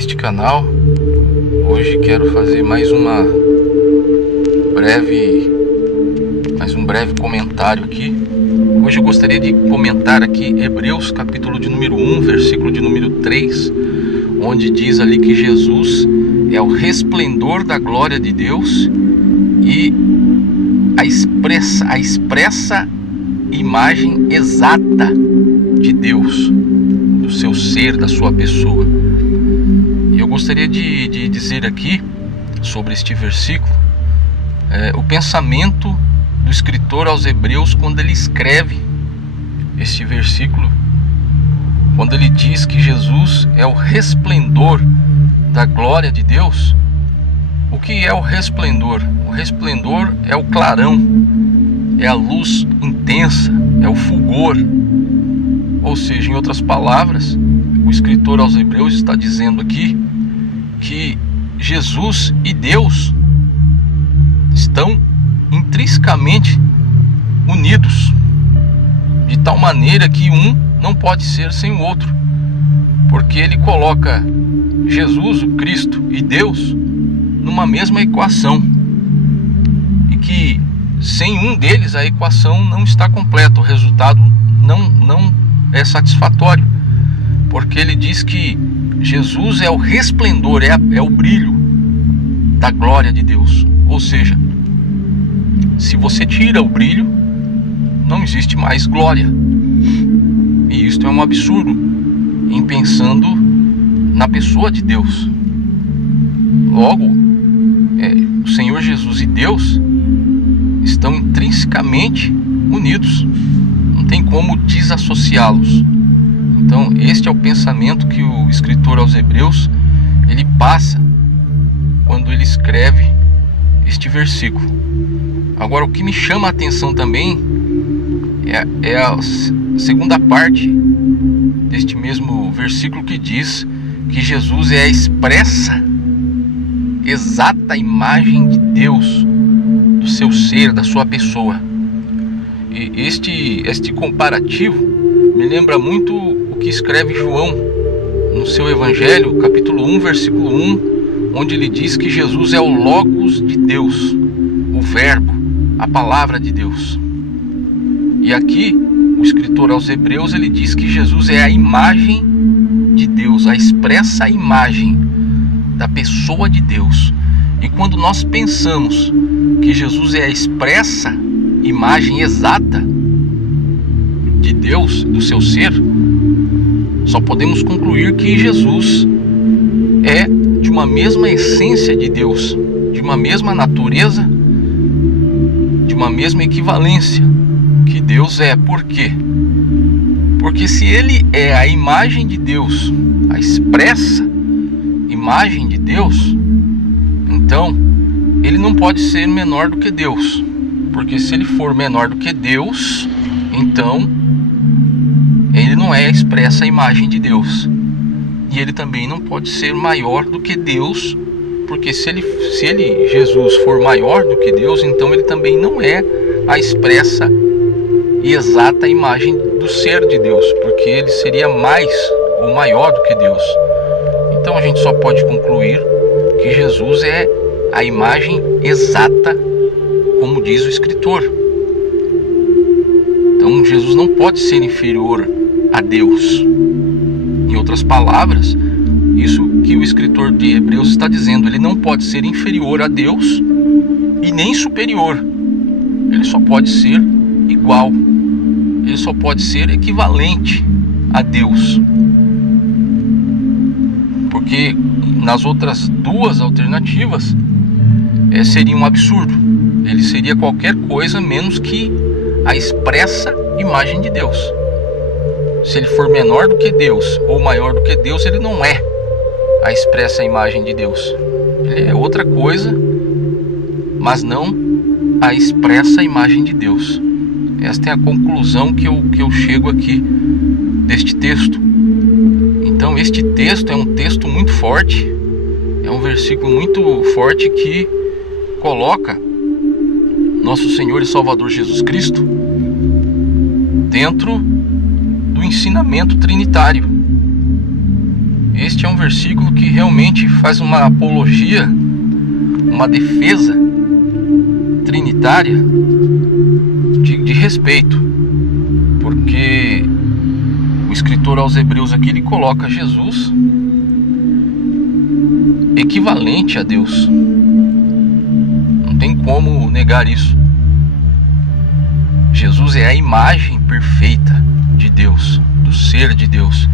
este canal. Hoje quero fazer mais um breve comentário aqui. Hoje eu gostaria de comentar aqui Hebreus capítulo de número 1, versículo de número 3, onde diz ali que Jesus é o resplendor da glória de Deus e a expressa imagem exata de Deus, do seu ser, da sua pessoa. E eu gostaria de dizer aqui sobre este versículo o pensamento do escritor aos Hebreus quando ele escreve este versículo, quando ele diz que Jesus é o resplendor da glória de Deus. O que é o resplendor? O resplendor é o clarão, é a luz intensa, é o fulgor. Ou seja, em outras palavras, o escritor aos Hebreus está dizendo aqui que Jesus e Deus estão intrinsecamente unidos, de tal maneira que um não pode ser sem o outro, porque ele coloca Jesus, o Cristo, e Deus numa mesma equação, e que sem um deles a equação não está completa, o resultado não é satisfatório, porque ele diz que Jesus é o resplendor, é o brilho da glória de Deus. Ou seja, se você tira o brilho, não existe mais glória. E isto é um absurdo em pensando na pessoa de Deus. Logo, o Senhor Jesus e Deus estão intrinsecamente unidos. Não tem como desassociá-los. Então, este é o pensamento que o escritor aos Hebreus ele passa quando ele escreve este versículo. Agora, o que me chama a atenção também é a segunda parte deste mesmo versículo, que diz que Jesus é a expressa, exata imagem de Deus, do seu ser, da sua pessoa. E este comparativo me lembra muito o que escreve João no seu Evangelho, capítulo 1, versículo 1, onde ele diz que Jesus é o Logos de Deus, o Verbo, a Palavra de Deus. E aqui, o escritor aos Hebreus, ele diz que Jesus é a imagem de Deus, a expressa imagem da pessoa de Deus. E quando nós pensamos que Jesus é a expressa imagem exata de Deus, do seu ser, só podemos concluir que Jesus é de uma mesma essência de Deus, de uma mesma natureza, de uma mesma equivalência que Deus é. Por quê? Porque se ele é a imagem de Deus, a expressa imagem de Deus, então ele não pode ser menor do que Deus. Porque se ele for menor do que Deus, então ele não é a expressa imagem de Deus. E ele também não pode ser maior do que Deus, porque se Jesus for maior do que Deus, então ele também não é a expressa e exata imagem do ser de Deus, porque ele seria mais ou maior do que Deus. Então a gente só pode concluir que Jesus é a imagem exata, como diz o escritor. Então Jesus não pode ser inferior a Deus. Em outras palavras, isso que o escritor de Hebreus está dizendo, ele não pode ser inferior a Deus e nem superior. Ele só pode ser igual. Ele só pode ser equivalente a Deus. Porque nas outras duas alternativas seria um absurdo. Ele seria qualquer coisa menos que a expressa imagem de Deus. Se ele for menor do que Deus ou maior do que Deus, ele não é a expressa imagem de Deus. Ele é outra coisa, mas não a expressa imagem de Deus. Esta é a conclusão que eu chego aqui deste texto. Então este texto é um texto muito forte, é um versículo muito forte que coloca nosso Senhor e Salvador Jesus Cristo dentro do ensinamento trinitário. Este é um versículo que realmente faz uma apologia, uma defesa trinitária de respeito, porque o escritor aos Hebreus aqui ele coloca Jesus equivalente a Deus. Não tem como negar isso. Jesus é a imagem perfeita de Deus, do ser de Deus.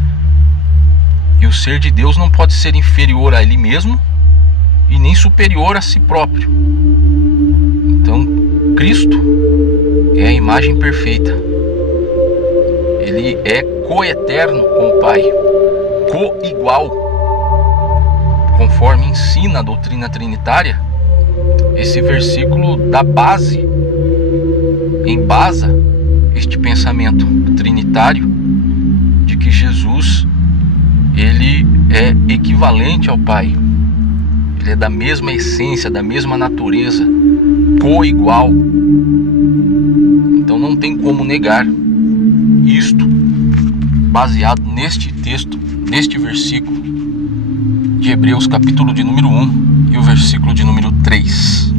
E o ser de Deus não pode ser inferior a ele mesmo e nem superior a si próprio. Então, Cristo é a imagem perfeita. Ele é coeterno com o Pai, co-igual. Conforme ensina a doutrina trinitária, esse versículo dá base, embasa este pensamento trinitário de que Jesus, ele é equivalente ao Pai. Ele é da mesma essência, da mesma natureza, co-igual. Então não tem como negar isto, baseado neste texto, neste versículo de Hebreus, capítulo de número 1 e o versículo de número 3.